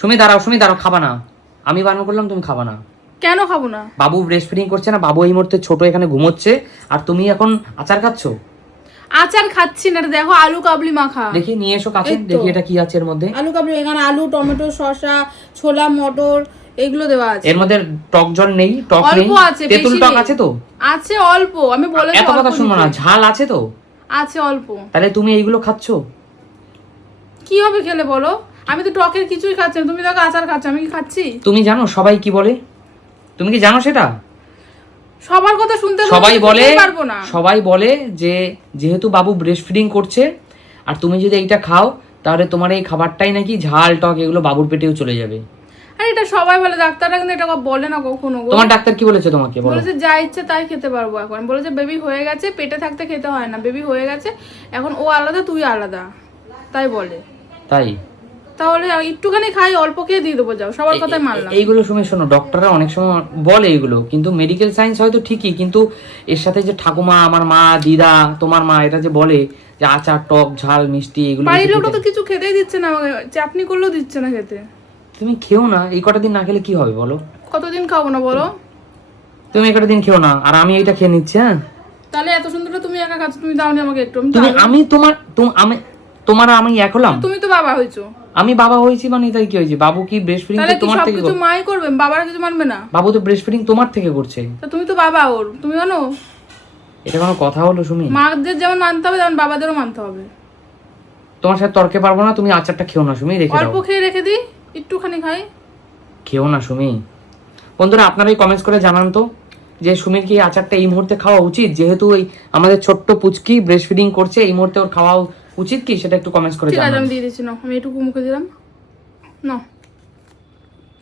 সুমি দাঁড়াও, খাবা না। আমি বারণ করলাম, তুমি খাবা না। কেন খাবো না? বাবু ব্রেস্ট ফিডিং করছে না, বাবু এই মুহূর্তে ছোট এখানে ঘুমোচ্ছে, আর তুমি এখন আচার খাচ্ছ। আচার খাচ্ছি না, এটা দেখো আলু কাবলি মাখা। দেখি নিয়ে এসো কাছে, দেখি এটা কি আছে এর মধ্যে। আলু কাবলি, এখানে আলু, টমেটো, শসা, ছোলা, মটর এগুলো দেওয়া আছে। এর মধ্যে টক জল নেই, টক নেই, অল্প আছে, তেঁতুল টক আছে তো? আছে অল্প, আমি বলেছি এত কথা শুনবো না, ঝাল আছে তো? আছে অল্প। তাহলে তুমি এইগুলো খাচ্ছো? কি হবে খেলে বলো? আমি তো টকের কিছুই খাচ্ছি না, তুমি দেখো আচার খাচ্ছ, আমি কি খাচ্ছি? তুমি জানো সবাই কি বলে? তুমি কি জানো সেটা? সবার কথা শুনতে পারবো না। সবাই বলে যে যেহেতু বাবু ব্রেস্ট ফিডিং করছে আর তুমি যদি এইটা খাও তাহলে তোমার এই খাবারটাই নাকি ঝাল টক এগুলো বাবুর পেটেও চলে যাবে। আরে এটা সবাই বলে, ডাক্তাররা কিন্তু এটা বলে না কখনো গো। তোমার ডাক্তার কি বলেছে তোমাকে? বলেছে যা ইচ্ছে তাই খেতে পারবো এখন। বলেছে বেবি হয়ে গেছে, পেটে থাকতে খেতে হয় না, বেবি হয়ে গেছে এখন, ও আলাদা তুই আলাদা, তাই বলে। তাই? তাহলে একটুখানি খাই, অল্প খেয়ে দিয়ে দেবো, যাও, সবার কথাই মানলাম। এইগুলো শুনে শোনো, ডক্টররা অনেক সময় বলে এগুলো, কিন্তু মেডিকেল সায়েন্স হয়তো ঠিকই, কিন্তু এর সাথে যে ঠাকুমা, আমার মা, দিদা, তোমার মা, এটা যে বলে যে আচার টক ঝাল মিষ্টি এগুলো, বাড়ির লোকটা তো কিছু খেতেই দিচ্ছে না আমাকে, চাটনি করলেও দিচ্ছে না খেতে। তুমি খেও না, এই কটা দিন না খেলে কি হবে বলো? কতদিন খাবো না বলো? তুমি এই কটা দিন খেও না, আর আমি এইটা খেয়ে নিচ্ছি। হ্যাঁ তাহলে এত সুন্দর তুমি একা খাচ্ছ, তুমি দাওনি আমাকে একটু। আমি এক হলাম? তুমি তো বাবা হয়েছো। আমি বাবা হয়েছি মানে তাই কি হয়েছে? বাবু কি ব্রেস্ট ফিডিং তোমার থেকে? সবকিছু মাই করবে, বাবারা কিছু মানবে না? বাবু তো ব্রেস্ট ফিডিং তোমার থেকে করছে। তা তুমি তো বাবা ওর, তুমি জানো? এটা কোনো কথা হলো সুমি? মাদের যেমন মানতে হবে তেমন বাবাদেরও মানতে হবে। তোমার সাথে তর্কে পারবো না, তুমি আচারটা খেও না সুমি, রেখে দাও। অল্প খেয়ে রেখে দিই, একটুখানি খাই। খেও না সুমি। বন্ধুরা আপনারাই কমেন্টস করে জানান তো যে সুমির কি আচারটা এই মুহূর্তে খাওয়া উচিত, যেহেতু ওই আমাদের ছোট্ট পুচকি ব্রেস্ট ফিডিং করছে, এই মুহূর্তে ওর খাওয়া উচিত কি, সেটা একটু কমেন্টস করে জানান। ঠিক আছে, আমি দিয়ে দিচ্ছি না, আমি এটুকু মুখে দিলাম না।